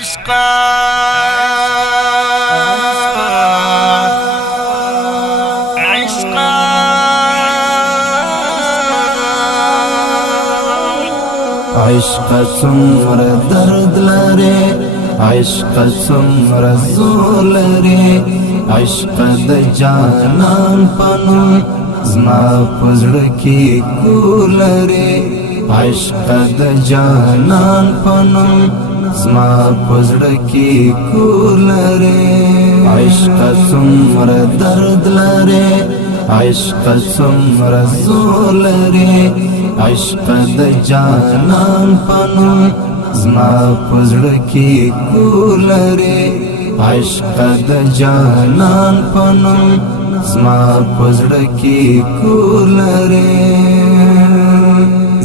عشقا عشقا عشق څومره درد لري عشق څومره زور لري عشق د جانان پنوم زما په زړه کې کور لري عشق د جانان پنوم زما په زړه کې کور لري عشق څومره درد لري عشق څومره زور لري عشق د جانان پنوم زما په زړه کې کور لري عشق د جانان پنوم زما په زړه کې کور لري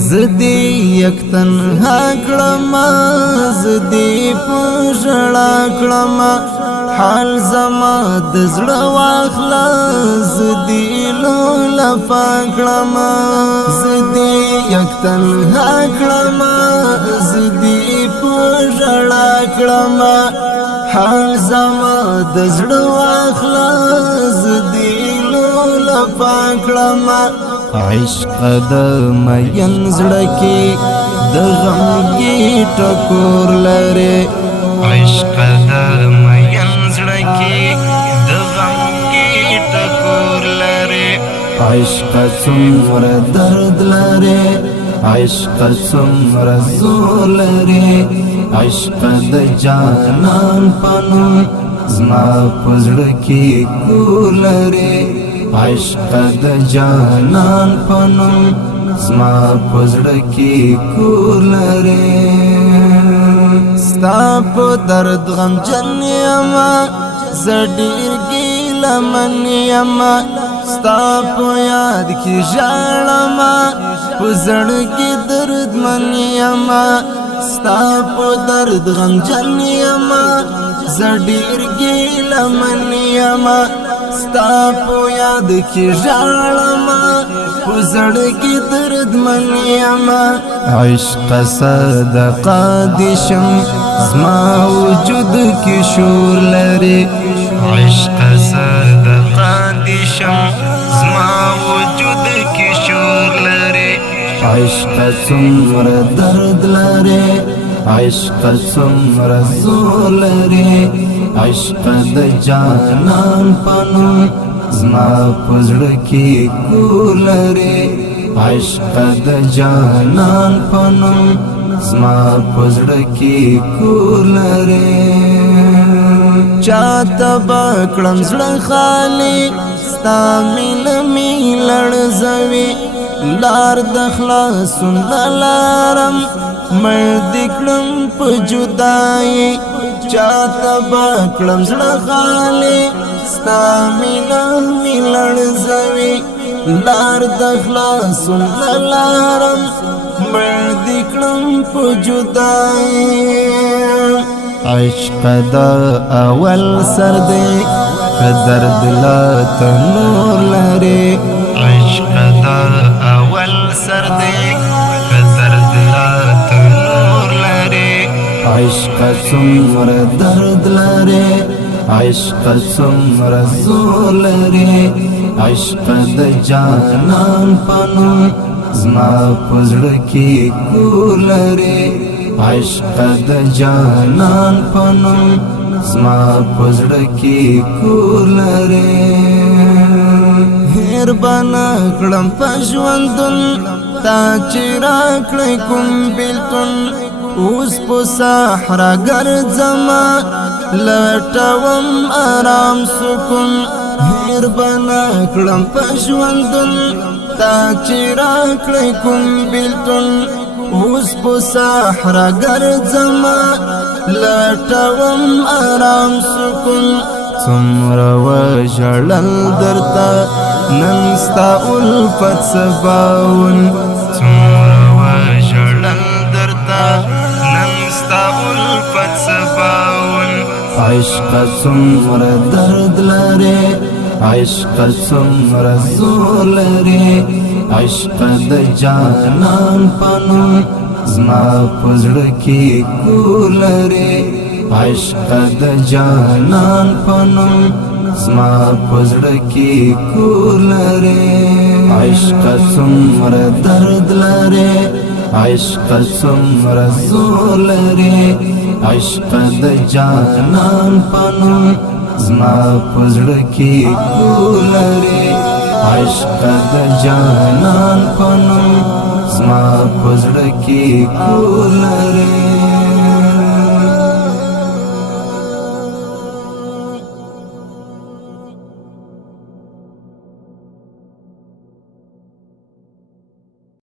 زدی یک تنها کړم زدی په ژړا کړم حال زما د زړه واخلا زدی لولفا کړم زدی یک تنها کړم زدی په ژړا کړم حال زما د زړه واخلا زدی لولفا کړم عشق د مین زړه کې د غم ګیټه کور لري عشق د مین زړه کې د غم ګیټه کور لري عشق څومره درد لري عشق څومره زور لري عشق د جانان پنوم زما په زړه کې کور لري عشق د جانان پنوم زما په زړه کې کور لري ستا په درد غمجن یما زه ډېر ګیلمن یما ستا په یاد کې ژاړم په زړه کې دردمن یما ستا په درد غمجن یما زه ډېر ګیلمن یما ستا په یاد کې ژاړم په زړه کې دردمن یما عشق صدقه دې شم زما وجود کې شور لري عشق صدقه دې شم زما وجود کې شور لري عشق څومره درد لري عشق څومره زور لري عشق د جانان پنوم زما په زړه کې کور لري عشق د جانان پنوم زما په زړه کې کور لري چاته به کړم زړه خالي ستا مینه مې لړزوي لار د خلاصون لارم مرد کړم په جدایي چاته به کړم زړه خالي ستا مینه مې لړزوي لار د خلاصون لارم مرد کړم په جدایي عشق دا اول سر دی که درد لا تنور لري عشق دا اول سر دی که درد لا تنور لري عشق څومره درد لري عشق څومره زور لري عشق د جانان پنوم زما په زړه کې کور لري عشق د جانان پنوم زما په زړه کې کور لري هر بنا کړم په ژوندون تا چې راکړې کوم بیلتون اوس په صحرا ګرځم لټوم آرام سکون هر بنا کړم په ژوندون تا چې راکړې کوم بیلتون اوس په صحرا ګرځم لټوم آرام سکون څومره وژړل درته نن ستا الفت سباون څومره وژړل درته نن ستا الفت سباون عشق څومره درد لري عشق څومره زور لري عشق د جانان پنوم زما په زړه کې کور لري عشق د جانان پنوم زما پزړه کې کور لري عشق څومره درد لري عشق څومره زور لري عشق د جانان پنوم زما پزړه کې کور لري عشق د جانان پنوم زما پزړه کې کور لري